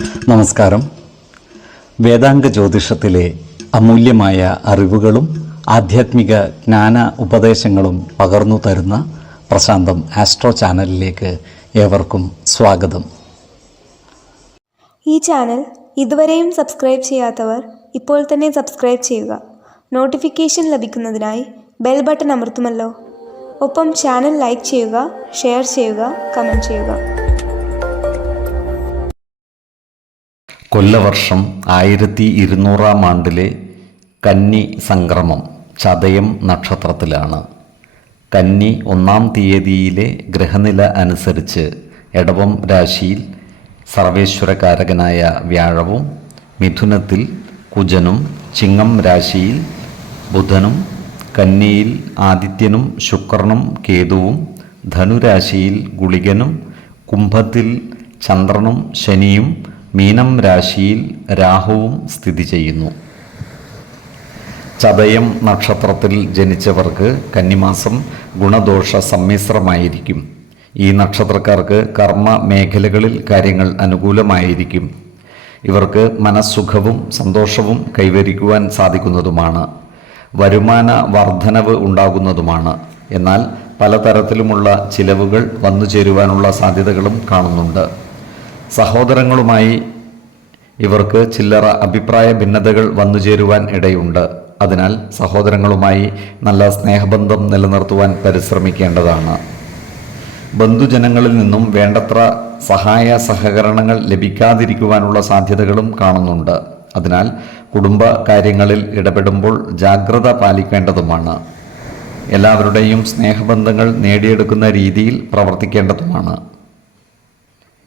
നമസ്കാരം. വേദാംഗ ജ്യോതിഷത്തിലെ അമൂല്യമായ അറിവുകളും ആധ്യാത്മിക ജ്ഞാന ഉപദേശങ്ങളും പകർന്നു തരുന്ന പ്രശാന്തം ആസ്ട്രോ ചാനലിലേക്ക് ഏവർക്കും സ്വാഗതം. ഈ ചാനൽ ഇതുവരെയും സബ്സ്ക്രൈബ് ചെയ്യാത്തവർ ഇപ്പോൾ തന്നെ സബ്സ്ക്രൈബ് ചെയ്യുക. നോട്ടിഫിക്കേഷൻ ലഭിക്കുന്നതിനായി ബെൽ ബട്ടൺ അമർത്തുമല്ലോ. ഒപ്പം ചാനൽ ലൈക്ക് ചെയ്യുക, ഷെയർ ചെയ്യുക, കമൻറ്റ് ചെയ്യുക. കൊല്ലവർഷം 1200 ആണ്ടിലെ കന്നി സംക്രമം ചതയം നക്ഷത്രത്തിലാണ്. കന്നി 1-ാം തീയതിയിലെ ഗ്രഹനില അനുസരിച്ച് എടവം രാശിയിൽ സർവേശ്വരകാരകനായ വ്യാഴവും, മിഥുനത്തിൽ കുജനും, ചിങ്ങം രാശിയിൽ ബുധനും, കന്നിയിൽ ആദിത്യനും ശുക്രനും കേതുവും, ധനുരാശിയിൽ ഗുളികനും, കുംഭത്തിൽ ചന്ദ്രനും ശനിയും, മീനം രാശിയിൽ രാഹുവും സ്ഥിതി ചെയ്യുന്നു. ചതയം നക്ഷത്രത്തിൽ ജനിച്ചവർക്ക് കന്നിമാസം ഗുണദോഷ സമ്മിശ്രമായിരിക്കും. ഈ നക്ഷത്രക്കാർക്ക് കർമ്മ മേഖലകളിൽ കാര്യങ്ങൾ അനുകൂലമായിരിക്കും. ഇവർക്ക് മനസ്സുഖവും സന്തോഷവും കൈവരിക്കുവാൻ സാധിക്കുന്നതുമാണ്. വരുമാന വർധനവ് ഉണ്ടാകുന്നതുമാണ്. എന്നാൽ പലതരത്തിലുമുള്ള ചിലവുകൾ വന്നു ചേരുവാനുള്ള സാധ്യതകളും കാണുന്നുണ്ട്. സഹോദരങ്ങളുമായി ഇവർക്ക് ചില്ലറ അഭിപ്രായ ഭിന്നതകൾ വന്നു ചേരുവാൻ ഇടയുണ്ട്. അതിനാൽ സഹോദരങ്ങളുമായി നല്ല സ്നേഹബന്ധം നിലനിർത്തുവാൻ പരിശ്രമിക്കേണ്ടതാണ്. ബന്ധുജനങ്ങളിൽ നിന്നും വേണ്ടത്ര സഹായ സഹകരണങ്ങൾ ലഭിക്കാതിരിക്കുവാനുള്ള സാധ്യതകളും കാണുന്നുണ്ട്. അതിനാൽ കുടുംബ കാര്യങ്ങളിൽ ഇടപെടുമ്പോൾ ജാഗ്രത പാലിക്കേണ്ടതുമാണ്. എല്ലാവരുടെയും സ്നേഹബന്ധങ്ങൾ നേടിയെടുക്കുന്ന രീതിയിൽ പ്രവർത്തിക്കേണ്ടതുമാണ്.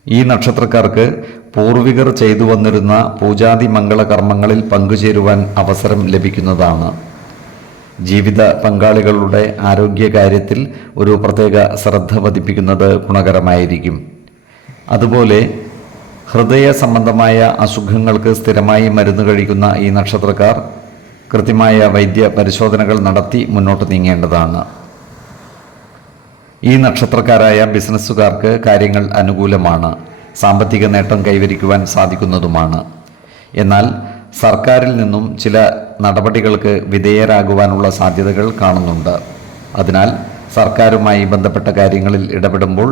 ഈ നക്ഷത്രക്കാർക്ക് പൂർവികർ ചെയ്തു വന്നിരുന്ന പൂജാതി മംഗളകർമ്മങ്ങളിൽ പങ്കുചേരുവാൻ അവസരം ലഭിക്കുന്നതാണ്. ജീവിത പങ്കാളികളുടെ ആരോഗ്യകാര്യത്തിൽ ഒരു പ്രത്യേക ശ്രദ്ധ പതിപ്പിക്കുന്നത് ഗുണകരമായിരിക്കും. അതുപോലെ ഹൃദയ സംബന്ധമായ അസുഖങ്ങൾക്ക് സ്ഥിരമായി മരുന്ന് കഴിക്കുന്ന ഈ നക്ഷത്രക്കാർ കൃത്യമായ വൈദ്യ പരിശോധനകൾ നടത്തി മുന്നോട്ട് നീങ്ങേണ്ടതാണ്. ഈ നക്ഷത്രക്കാരായ ബിസിനസ്സുകാർക്ക് കാര്യങ്ങൾ അനുകൂലമാണ്. സാമ്പത്തിക നേട്ടം കൈവരിക്കുവാൻ സാധിക്കുന്നതുമാണ്. എന്നാൽ സർക്കാരിൽ നിന്നും ചില നടപടികൾക്ക് വിധേയരാകുവാനുള്ള സാധ്യതകൾ കാണുന്നുണ്ട്. അതിനാൽ സർക്കാരുമായി ബന്ധപ്പെട്ട കാര്യങ്ങളിൽ ഇടപെടുമ്പോൾ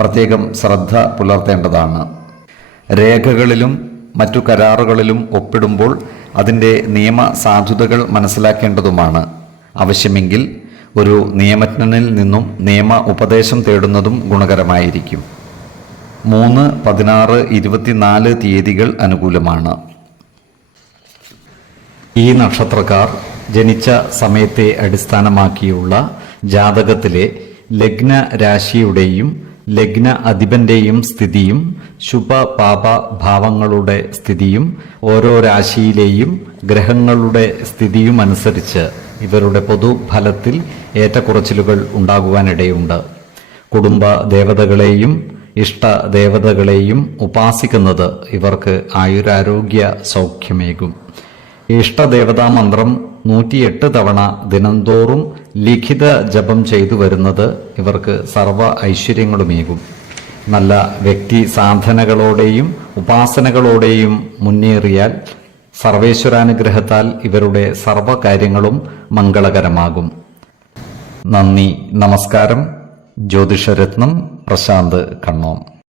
പ്രത്യേകം ശ്രദ്ധ പുലർത്തേണ്ടതാണ്. രേഖകളിലും മറ്റു കരാറുകളിലും ഒപ്പിടുമ്പോൾ അതിൻ്റെ നിയമ സാധുതകൾ മനസ്സിലാക്കേണ്ടതുമാണ്. ആവശ്യമെങ്കിൽ ഒരു നിയമജ്ഞനിൽ നിന്നും നിയമ ഉപദേശം തേടുന്നതും ഗുണകരമായിരിക്കും. 3, 16, 24 തീയതികൾ അനുകൂലമാണ്. ഈ നക്ഷത്രക്കാർ ജനിച്ച സമയത്തെ അടിസ്ഥാനമാക്കിയുള്ള ജാതകത്തിലെ ലഗ്ന രാശിയുടെയും ലഗ്ന അധിപന്റെയും സ്ഥിതിയും ശുഭ പാപ ഭാവങ്ങളുടെ സ്ഥിതിയും ഓരോ രാശിയിലെയും ഗ്രഹങ്ങളുടെ സ്ഥിതിയും അനുസരിച്ച് ഇവരുടെ പൊതുഫലത്തിൽ ഏറ്റക്കുറച്ചിലുകൾ ഉണ്ടാകുവാനിടയുണ്ട്. കുടുംബ ദേവതകളെയും ഇഷ്ടദേവതകളെയും ഉപാസിക്കുന്നത് ഇവർക്ക് ആയുരാരോഗ്യ സൗഖ്യമേകും. ഇഷ്ടദേവതാ മന്ത്രം 108 തവണ ദിനംതോറും ലിഖിത ജപം ചെയ്തു വരുന്നത് ഇവർക്ക് സർവ ഐശ്വര്യങ്ങളുമേകും. നല്ല വ്യക്തി സാധനകളോടെയും ഉപാസനകളോടെയും മുന്നേറിയാൽ സർവേശ്വരാനുഗ്രഹത്താൽ ഇവരുടെ സർവകാര്യങ്ങളും മംഗളകരമാകും. നന്ദി, നമസ്കാരം. ജ്യോതിഷരത്നം പ്രശാന്ത് കണ്ണോം.